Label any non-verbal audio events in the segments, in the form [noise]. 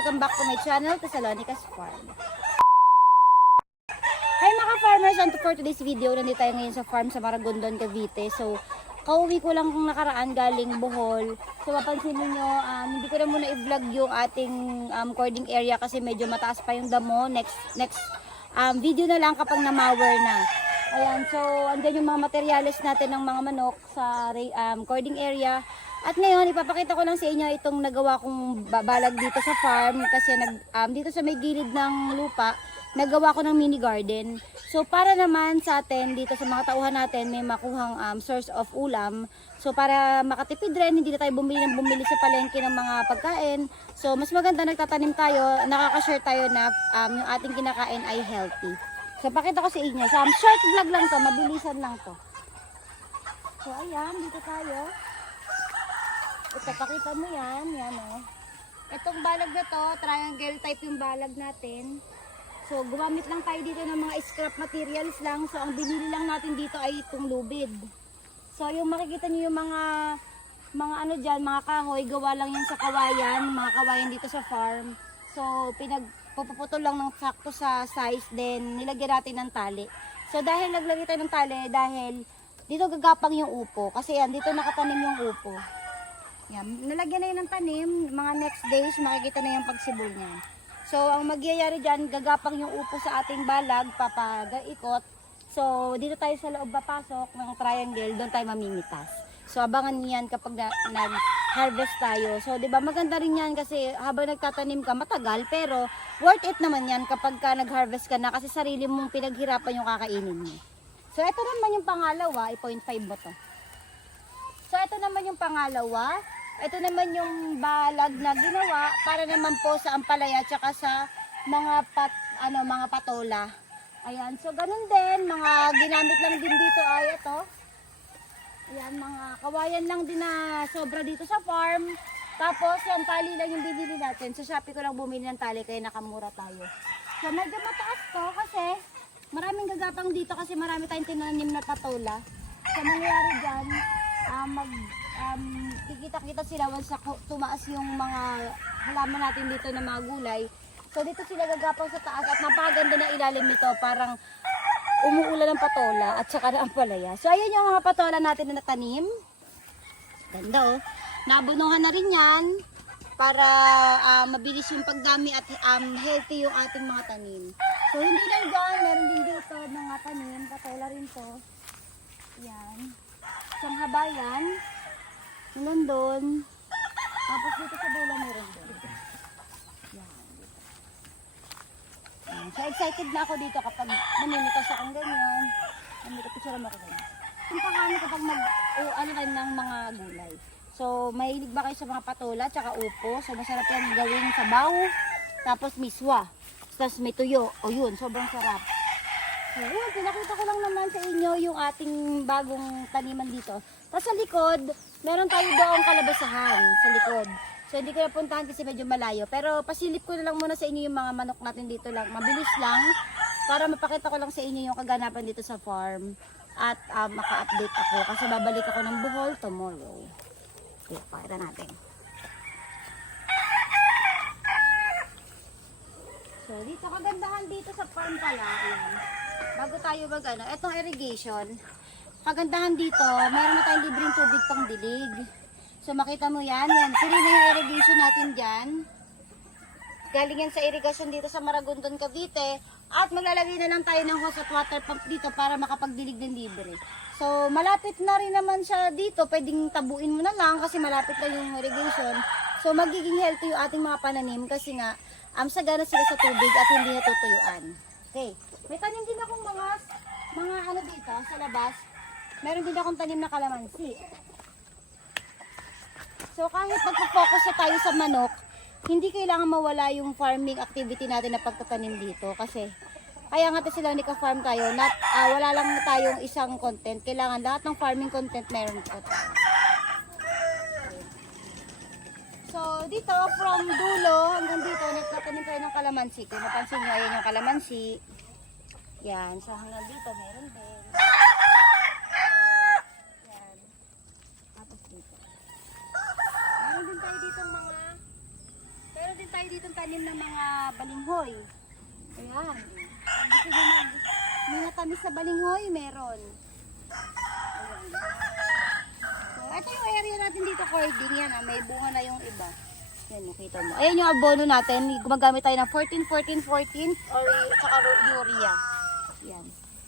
Welcome back to my channel, Thessalonica's Farm. Hi mga farmers, and for today's video, nandito tayo ngayon sa farm sa Maragondon, Cavite. So, kauwi ko lang kung nakaraan galing Bohol. So, mapansin niyo um, hindi ko na muna i-vlog yung ating um, cording area kasi medyo mataas pa yung damo. Next, next um, video na lang kapag na-mower na. Ayan, so andyan yung mga materyales natin ng mga manok sa um, cording area. At ngayon, ipapakita ko lang sa inyo itong nagawa kong ba- balag dito sa farm kasi nag, um, dito sa may gilid ng lupa, nagawa ko ng mini garden. So para naman sa atin, dito sa mga tauhan natin, may makuhang um, source of ulam. So para makatipid rin, hindi na tayo bumili ng bumili sa palengke ng mga pagkain. So mas maganda nagtatanim tayo, nakaka-share tayo na um, yung ating kinakain ay healthy. So pakita ko sa inyo, sa um, short vlog lang to, mabilisan lang to. So ayan, dito tayo. Ito, pakita mo yan. Yan o. Itong balag na to, triangle type yung balag natin. So, gumamit lang tayo dito ng mga scrap materials lang. So, ang binili lang natin dito ay itong lubid. So, yung makikita niyo yung mga mga ano dyan, mga kahoy, gawa lang yan sa kawayan, mga kawayan dito sa farm. So, pinagpuputol lang ng sakto sa size, then nilagyan natin ng tali. So, dahil naglagay tayo ng tali, dahil dito gagapang yung upo. Kasi yan, dito nakatanim yung upo. Yan, nalagyan na yun ng tanim, mga next days makikita na yung pagsibol niya. So, ang magyayari dyan, gagapang yung upo sa ating balag, papagaikot. So, dito tayo sa loob papasok ng triangle, doon tayo mamimitas. So, abangan niyo yan kapag na, nag-harvest tayo. So, di ba maganda rin yan kasi habang nagtatanim ka, matagal, pero worth it naman yan kapag ka nag-harvest ka na kasi sarili mong pinaghirapan yung kakainin mo. So, ito naman yung pangalawa, i-0.5 mo to. So, ito naman yung pangalawa. Ito naman yung balag na ginawa para naman po sa ampalaya tsaka sa mga pat, ano, mga patola. Ayan, so ganun din, mga ginamit lang din dito ay ito. Ayan, mga kawayan lang din na sobra dito sa farm. Tapos, yan, tali lang yung binili natin. Sa Shopee ko lang bumili ng tali, kaya nakamura tayo. So, medyo mataas to kasi maraming gagapang dito kasi marami tayong tinanim na patola. So, mangyayari dyan, ah, mag, um, kikita-kita sila once tumaas yung mga halaman natin dito na mga gulay. So, dito sila gagapang sa taas at napakaganda na ilalim nito. Parang umuulan ng patola at saka ng ampalaya. So, ayun yung mga patola natin na natanim. Ganda oh. Nabunuhan na rin yan para ah, mabilis yung pagdami at um, healthy yung ating mga tanim. So, hindi lang dyan. Meron din dito mga tanim. Patola rin to. Yan. Isang habayan. Doon. Tapos dito sa dulo meron doon. Yan. Yan. So, excited na ako dito kapag namimitas akong ganyan. Namimitas ako ganyan. Yung pangano kapag mag, o ano rin ng mga gulay. So, mahilig ba kayo sa mga patola tsaka upo? So, masarap yan gawing sabaw. Tapos miswa. Tapos may tuyo. O yun, sobrang sarap. So, yun, pinakita ko lang naman sa inyo yung ating bagong taniman dito. Tapos sa likod, meron tayo doong kalabasahan sa likod. So, hindi ko napuntahan kasi medyo malayo. Pero pasilip ko na lang muna sa inyo yung mga manok natin dito lang. Mabilis lang para mapakita ko lang sa inyo yung kaganapan dito sa farm. At ah, maka-update ako kasi babalik ako ng Bohol tomorrow. Okay, pakita natin. So, dito kagandahan dito sa farm pala. Ayan. Bago tayo mag ano, etong irrigation. Kagandahan dito, meron na tayong libreng tubig pang dilig. So makita mo yan, yan. Free na yung irrigation natin dyan. Galing yan sa irrigation dito sa Maragondon, Cavite. At maglalagay na lang tayo ng hose at water pump dito para makapagdilig din libre. So malapit na rin naman siya dito. Pwedeng tabuin mo na lang kasi malapit lang yung irrigation. So magiging healthy yung ating mga pananim kasi nga um, sagana sila sa tubig at hindi natutuyuan. Okay. May tanim din akong mga mga ano dito sa labas. Meron din akong tanim na kalamansi. So kahit magpo-focus na tayo sa manok, hindi kailangan mawala yung farming activity natin na pagtatanim dito kasi kaya nga sila ni farm tayo, not, ah, wala lang tayong isang content. Kailangan lahat ng farming content meron po tayo. So, dito, from dulo hanggang dito, nagtatanim tayo ng kalamansi. Kung napansin nyo, ayan yung kalamansi. Yan, so hanggang dito, meron din. Yan. Tapos dito. Meron din tayo dito tanim ng mga balinghoy. Ayan. Dito naman, mga tamis sa balinghoy, meron. Ayan. So, ito yung area natin dito, cording yan. Ah. May bunga na yung iba. Yan, nakita mo. Ayan yung abono natin. Gumagamit tayo ng 14, 14, 14 or saka urea. Yan.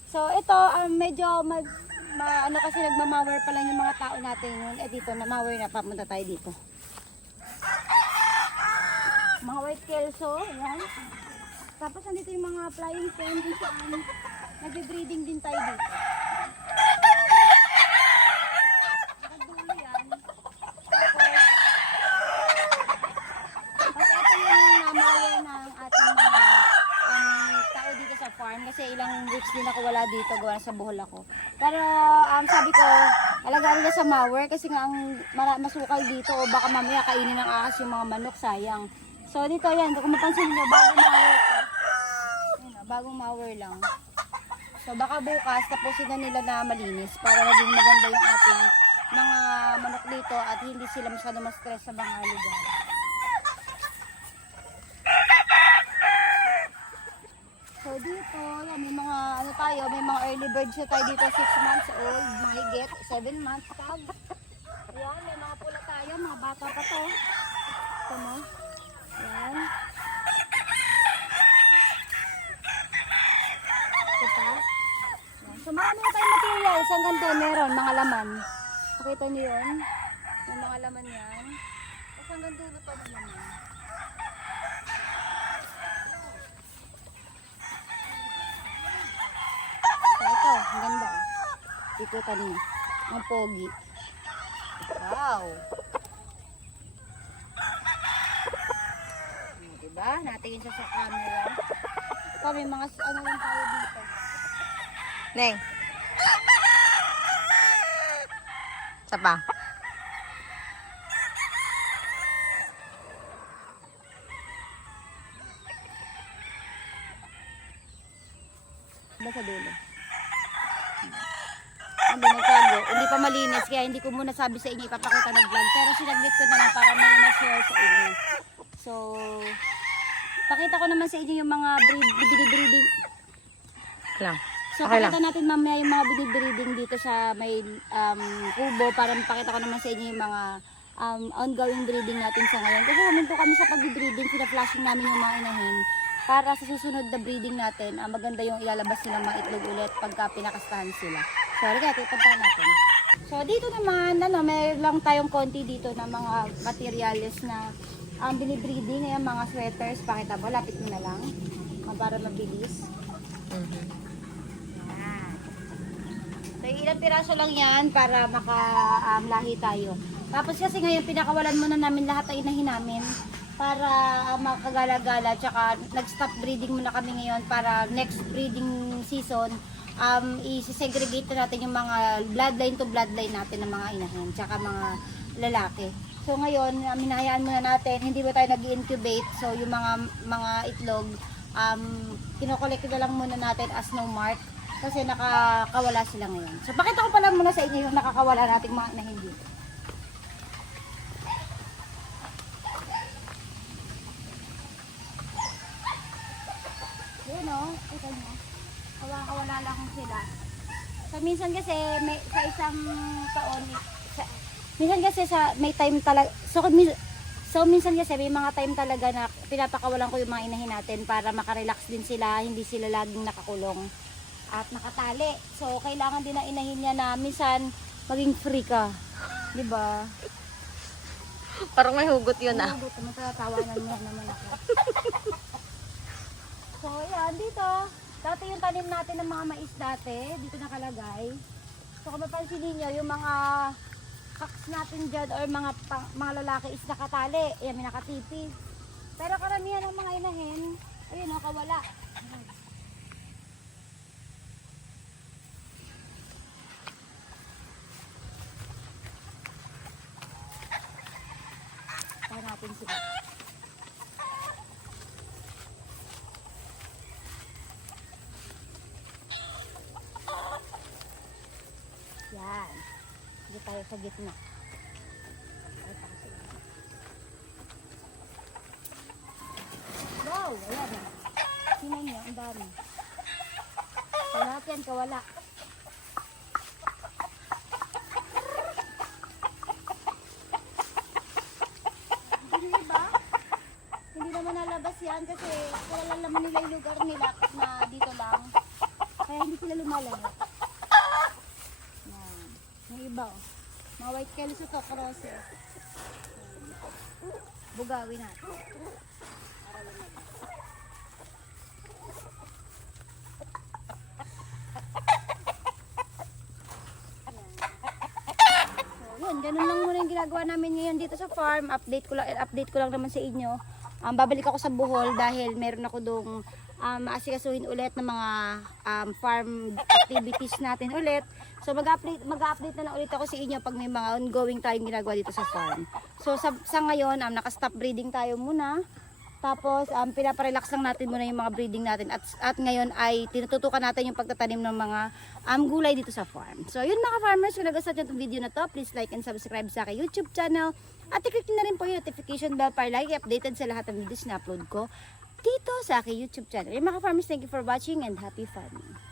So, ito, um, medyo mag, ma, ano kasi nagmamawer pa lang yung mga tao natin yun. Eh, dito, namawer na. Papunta tayo dito. Mga white kelso, yan. Tapos, nandito yung mga flying pen kung saan nagbe-breeding din tayo dito. Nakadulo yan. Tapos, ito yung namawer ng ating mga um, tao dito sa farm kasi ilang weeks din ako wala dito gawa sa buhol ako. Pero um, sabi ko, alagaan nila sa mower kasi nga ang masukal dito o baka mamaya kainin ng ahas yung mga manok, sayang. So dito yan, kung mapansin niyo, bagong mower to. Ayun, ah, bagong mower lang. So baka bukas tapusin na nila na malinis para maging maganda yung ating mga manok dito at hindi sila masyado ma-stress sa mga lugar. So dito, yan, may mga ano tayo, may mga early birds na tayo dito, 6 months old, mahigit, 7 months tag. Ayan, may mga pula tayo, mga bata pa to. Ito mo. Ayan. Ito pa. Ayan. So marami na tayong materials, ang ganda, meron, mga laman. Nakita niyo yun? May mga laman yan. Tapos hanggang dulo pa ng laman. So, ito, ang ganda. oh. Ikutan niyo. Ang pogi. Wow! Diba? Natingin siya sa camera. Ito, may mga ano lang tayo dito. Neng. Isa pa. Ba sa dulo? Hindi nagtago. Hindi pa malinis kaya hindi ko muna sabi sa inyo ipapakita ng vlog. Pero sinaglit ko na lang para may ma-share sa inyo. So, pakita ko naman sa inyo yung mga breed, binibreeding. Lang. So, Okay lang. pakita natin mamaya yung mga binibreeding dito sa may um, kubo para mapakita ko naman sa inyo yung mga um, ongoing breeding natin sa ngayon. Kasi huminto kami sa pag-breeding, pina-flashing namin yung mga inahin para sa susunod na breeding natin, ah, maganda yung ilalabas nilang mga itlog ulit pagka pinakastahan sila. So, halika, tipunta natin. So, dito naman, ano, may lang tayong konti dito na mga materials na ang binibreeding, ayan, mga sweaters, pakita mo, lapit mo na lang, ah, para mabilis. Mhm. Yan. So, ilang piraso lang yan para makalahi tayo. Tapos kasi ngayon, pinakawalan muna namin lahat ay inahin namin para ah, makagala-gala. Tsaka nag-stop breeding muna kami ngayon para next breeding season, um, i-segregate na natin yung mga bloodline to bloodline natin ng mga inahin. Tsaka mga lalaki. So ngayon, ah, minahayaan muna natin, hindi ba tayo nag-incubate. So yung mga mga itlog, um, kinokolekt na lang muna natin as no mark kasi nakakawala sila ngayon. So pakita ko pa lang muna sa inyo yung nakakawala nating mga inahin dito. Yun o, kita nyo. Kawala-kawala lang sila. So minsan kasi may, sa isang taon, sa, minsan kasi sa may time talaga, so, min- so minsan kasi may mga time talaga na pinapakawalan ko yung mga inahin natin para makarelax din sila, hindi sila laging nakakulong at nakatali. So kailangan din na inahin niya na minsan maging free ka. 'Di ba? Parang may hugot yun ah. Buto, matatawanan niya naman ako. [laughs] so, yan, dito. Dati yung tanim natin ng mga mais dati, dito nakalagay. So, kung mapansin ninyo, yung mga hacks natin dyan or mga, pang, mga lalaki is nakatali. Yan, may nakatipi. Pero karamihan ng mga inahin, ayun, nakawala. Kaya natin sila. sa gitna. Wow! Ayan na. Sinan niya, ang dami. Sa lahat yan, kawala. yan kasi kilala naman nila yung lugar nila na dito lang. Kaya hindi sila lumalabas. Yan. Yung iba oh. Mga white kelly sa to, crosses. Bugawin natin. Para lumabas. Yun, ganun lang muna yung ginagawa namin ngayon dito sa farm. Update ko lang, update ko lang naman sa inyo. Um, babalik ako sa Bohol dahil meron ako dong um, maasikasuhin ulit ng mga um, farm activities natin ulit. So mag-update mag-update na lang ulit ako sa inyo pag may mga ongoing tayong ginagawa dito sa farm. So sa, sa ngayon, um, naka-stop breeding tayo muna. Tapos, um, pinaparelax lang natin muna yung mga breeding natin. At, at ngayon ay tinututukan natin yung pagtatanim ng mga um, gulay dito sa farm. So, yun mga farmers, kung nagustuhan nyo itong video na to, please like and subscribe sa aking YouTube channel. At i-click na rin po yung notification bell para lagi updated sa lahat ng videos na upload ko dito sa aking YouTube channel. Yung mga farmers, thank you for watching and happy farming.